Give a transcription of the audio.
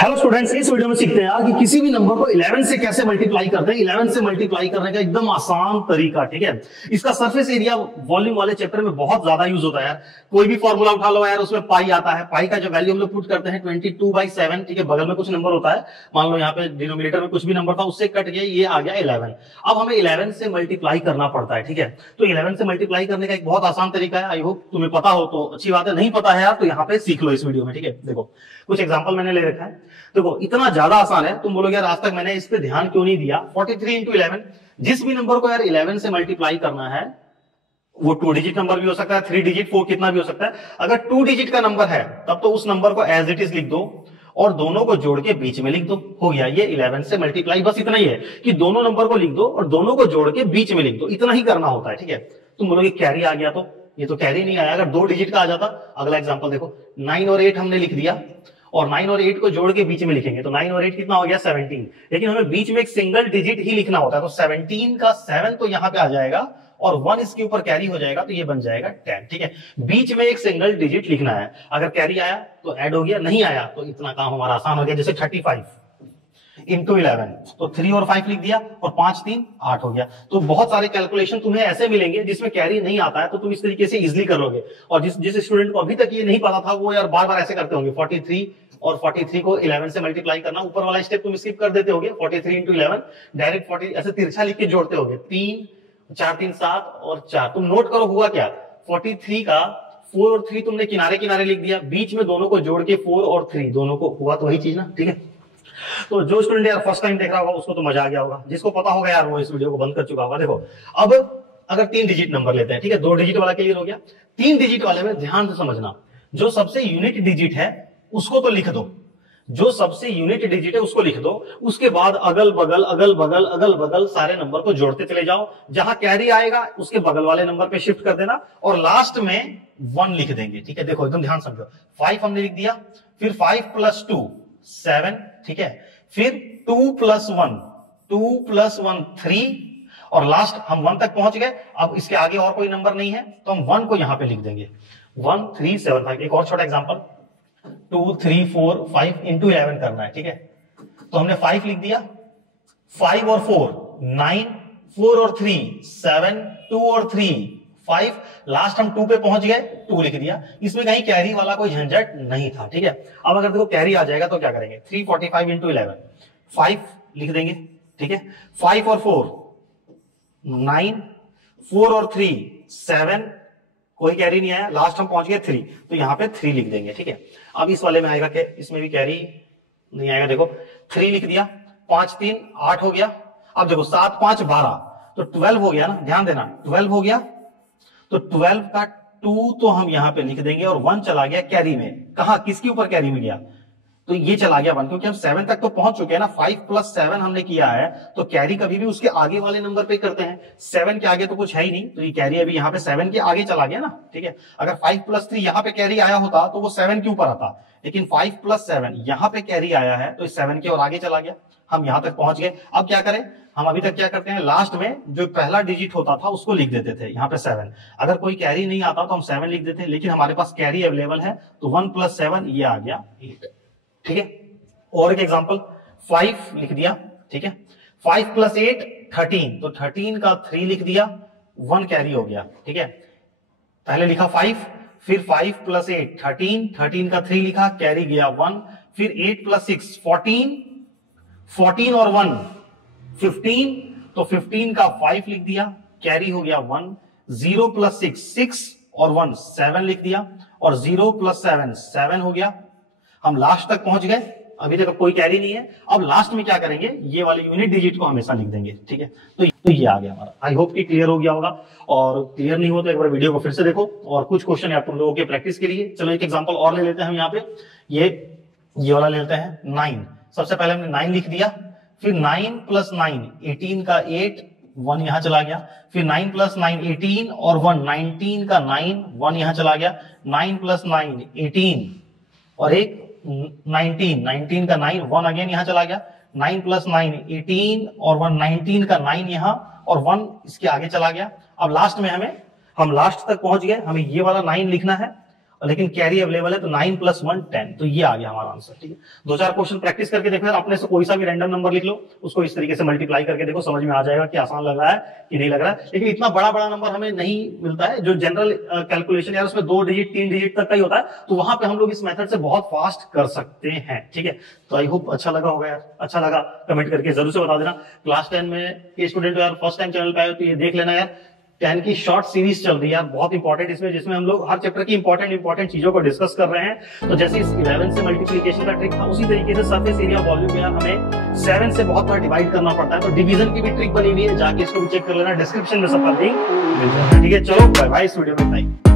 Hello students, इस video में सीखते हैं यार कि किसी भी नंबर को 11 से कैसे मल्टीप्लाई करते हैं। 11 से मल्टीप्लाई करने का एकदम आसान तरीका, ठीक है। इसका सरफेस एरिया वॉल्यूम वाले चैप्टर में बहुत ज्यादा यूज होता है यार। कोई भी फॉर्मूला उठा लो यार, उसमें पाई आता है। पाई का जो वैल्यू हम लोग पुट करते हैं 22/7, ठीक है। बगल में कुछ नंबर होता है, मान लो यहाँ पे डिनोमिनेटर में कुछ भी नंबर था, उससे कट गया, ये आ गया 11। अब हमें 11 से मल्टीप्लाई करना पड़ता है, ठीक है। तो 11 से मल्टीप्लाई करने का एक बहुत आसान तरीका है। आई होप तुम्हें पता हो तो अच्छी बात है, नहीं पता है यार तो यहाँ पे सीख लो इस वीडियो में, ठीक है। देखो कुछ एग्जाम्पल मैंने ले रखा है। देखो इतना ज्यादा आसान है, तुम बोलोगे यार आज तक मैंने इस पे ध्यान क्यों नहीं दिया। 43 इंटू 11, जिस भी नंबर को यार 11 से मल्टीप्लाई करना है, वो 2 डिजिट नंबर भी हो सकता है, 3 डिजिट, 4, कितना भी हो सकता है। अगर 2 डिजिट का नंबर है तब तो उस नंबर को एज इट इज लिख दो और दोनों को जोड़ के बीच में लिख दो, हो गया ये 11 से मल्टीप्लाई। बस इतना ही है कि दोनों नंबर को लिख दो और दोनों को जोड़ के बीच में लिख दो, इतना ही करना होता है, ठीक है। तुम बोलोगे कैरी आ गया, तो ये तो कैरी नहीं आया। अगर 2 डिजिट का आ जाता, अगला एग्जाम्पल देखो, 9 और 8 हमने लिख दिया और 9 और 8 को जोड़ के बीच में लिखेंगे तो 9 और 8 कितना हो गया 17। लेकिन हमें बीच में एक सिंगल डिजिट ही लिखना होता है, तो 17 का 7 तो यहां पे आ जाएगा और 1 इसके ऊपर कैरी हो जाएगा, तो ये बन जाएगा 10, ठीक है। बीच में एक सिंगल डिजिट लिखना है। अगर कैरी आया तो ऐड हो गया, नहीं आया तो इतना काम हमारा आसान हो गया। जैसे 35 इंटू 11, तो 3 और 5 लिख दिया और 5 3 8 हो गया। तो बहुत सारे कैलकुलेशन तुम्हें ऐसे मिलेंगे जिसमें कैरी नहीं आता है, तो तुम इस तरीके से इजिली कर लोगे। और जिस स्टूडेंट को अभी तक ये नहीं पता था वो यार बार बार ऐसे करते होंगे, 43 और 43 को 11 से मल्टीप्लाई करना। ऊपर वाला स्टेप तुम स्किप कर देते होगे, 43 इंटू 11 डायरेक्ट 40 ऐसे तिरछा लिख के जोड़ते होगे, 3 4 3 7 और 4। तुम नोट करो हुआ क्या, 43 का 4 और 3 तुमने किनारे किनारे लिख दिया, बीच में दोनों को जोड़ के 4 और 3 दोनों को, हुआ तो वही चीज ना, ठीक है। तो जो स्टूडेंट यार फर्स्ट टाइम देख रहा होगा उसको तो मजा आ गया होगा, जिसको पता होगा यार वो इस वीडियो को बंद कर चुका होगा। देखो अब अगर 3 डिजिट नंबर लेते हैं, ठीक है, 2 डिजिट वाला क्लियर हो गया। 3 डिजिट वाले में ध्यान से समझना, जो सबसे यूनिट डिजिट है उसको तो लिख दो, जो सबसे यूनिट डिजिट है उसको लिख दो। उसके बाद अगल बगल सारे नंबर को जोड़ते चले जाओ, जहां कैरी आएगा उसके बगल वाले नंबर पे शिफ्ट कर देना और लास्ट में 1 लिख देंगे, ठीक है। देखो एकदम ध्यान समझो, 5 हमने लिख दिया, फिर 5 + 2 7, ठीक है। फिर 2 + 1 3 और लास्ट हम 1 तक पहुंच गए। अब इसके आगे और कोई नंबर नहीं है तो हम 1 को यहां पे लिख देंगे, 1 3 7 5। एक और छोटा एग्जांपल, 2 3 4 5 इंटू 11 करना है, ठीक है। तो हमने 5 लिख दिया, 5 और 4 9, 4 और 3 7, 2 और 3 5, लास्ट हम 2 पे पहुंच गए, 2 लिख दिया। इसमें कहीं कैरी वाला कोई झंझट नहीं था, ठीक है। अब अगर देखो कैरी आ जाएगा तो क्या करेंगे, 345 इंटू 11 5 लिख देंगे, ठीक है। 5 और 4 9, 4 और 3 7, कोई कैरी नहीं आया, लास्ट हम पहुंच गए 3, तो यहां पे 3 लिख देंगे, ठीक है। अब इस वाले में आएगा कि इसमें भी कैरी नहीं आएगा, देखो 3 लिख दिया, 5 3 8 हो गया। अब देखो 7 5 12, तो 12 हो गया ना, ध्यान देना 12 हो गया। तो 12 का 2 तो हम यहां पे लिख देंगे और 1 चला गया कैरी में, कहा किसके ऊपर कैरी में गया, तो ये चला गया 1, क्योंकि हम 7 तक तो पहुंच चुके हैं ना। 5 + 7 हमने किया है तो कैरी कभी भी उसके आगे वाले नंबर पे करते हैं, 7 के आगे तो कुछ है ही नहीं, तो ये कैरी अभी यहाँ पे 7 के आगे चला गया ना, ठीक है। अगर 5 + 3 यहाँ पे कैरी आया होता तो वो 7 के ऊपर आता, लेकिन 5 + 7 यहाँ पे कैरी आया है तो 7 के और आगे चला गया, हम यहां तक पहुंच गए। अब क्या करें, हम अभी तक क्या करते हैं, लास्ट में जो पहला डिजिट होता था उसको लिख देते थे, यहाँ पे 7। अगर कोई कैरी नहीं आता तो हम 7 लिख देते, लेकिन हमारे पास कैरी अवेलेबल है तो 1 + 7 ये आ गया 8, ठीक है। और एक एग्जांपल, 5 लिख दिया, ठीक है। 5 + 8 13, तो 13 का 3 लिख दिया, 1 कैरी हो गया, ठीक है। पहले लिखा 5, फिर 5 + 8 13, 13 का 3 लिखा, कैरी गया 1, फिर 8 + 6 14, 14 और 1 15, तो 15 का 5 लिख दिया, कैरी हो गया 1, 0 + 6 6 और 1 7 लिख दिया और 0 + 7 7 हो गया। हम लास्ट तक पहुंच गए, अभी तक कोई कैरी नहीं है। अब लास्ट में क्या करेंगे, ये वाले यूनिट डिजिट को हमेशा लिख देंगे, ठीक है। तो ये आ गया हमारा। आई होप कि क्लियर हो गया होगा, और क्लियर नहीं हो तो एक बार वीडियो को फिर से देखो और कुछ क्वेश्चन यार तुम लोगों के प्रैक्टिस के लिए। चलो एक एग्जांपल और ले लेते हैं हम यहाँ पे, ये वाला ले लेते हैं 9। सबसे पहले हमने 9 लिख दिया, फिर 9 + 9 18 का 8, 1 यहां चला गया, फिर 9 + 9 18 और 1 19 का 9, 1 यहां चला गया, 9 + 9 18 और एक 19 का 9, 1 अगेन यहां चला गया, 9 + 9 18 और 1 19 का 9 यहां और 1 इसके आगे चला गया। अब लास्ट में हम लास्ट तक पहुंच गए, हमें ये वाला 9 लिखना है लेकिन कैरी अवेलेबल है, तो 9 + 1 10, तो ये आ गया हमारा आंसर। ठीक है, 2-4 क्वेश्चन प्रैक्टिस करके देखो, अपने से कोई सा भी रैंडम नंबर लिख लो, उसको इस तरीके से मल्टीप्लाई करके देखो, समझ में आ जाएगा कि आसान लग रहा है कि नहीं लग रहा है। लेकिन इतना बड़ा बड़ा नंबर हमें नहीं मिलता है, जो जनरल कैलकुलेशन यार उसमें 2 डिजिट 3 डिजिट तक का ही होता है, तो वहां पे हम लोग इस मेथड से बहुत फास्ट कर सकते हैं। ठीक है, तो आई होप अच्छा लगा होगा यार, अच्छा लगा कमेंट करके जरूर से बता देना। क्लास 10 में के स्टूडेंट यार फर्स्ट टाइम चैनल पे आए तो ये देख लेना यार, 10 की शॉर्ट सीरीज चल रही है, बहुत इंपॉर्टेंट इसमें, जिसमें हम लोग हर चैप्टर की इंपॉर्टेंट चीजों को डिस्कस कर रहे हैं। तो जैसे इस 11 से मल्टीप्लिकेशन का ट्रिक था, उसी तरीके से सरफेस एरिया वॉल्यूम में हमें 7 से बहुत बार डिवाइड करना पड़ता है, तो डिवीजन की भी ट्रिक बनी हुई है, जाके इसको भी चेक कर लेना, डिस्क्रिप्शन में सबका लिंक मिल जाएगा। ठीक है, चलो बाय बाय, इस वीडियो में इतना ही।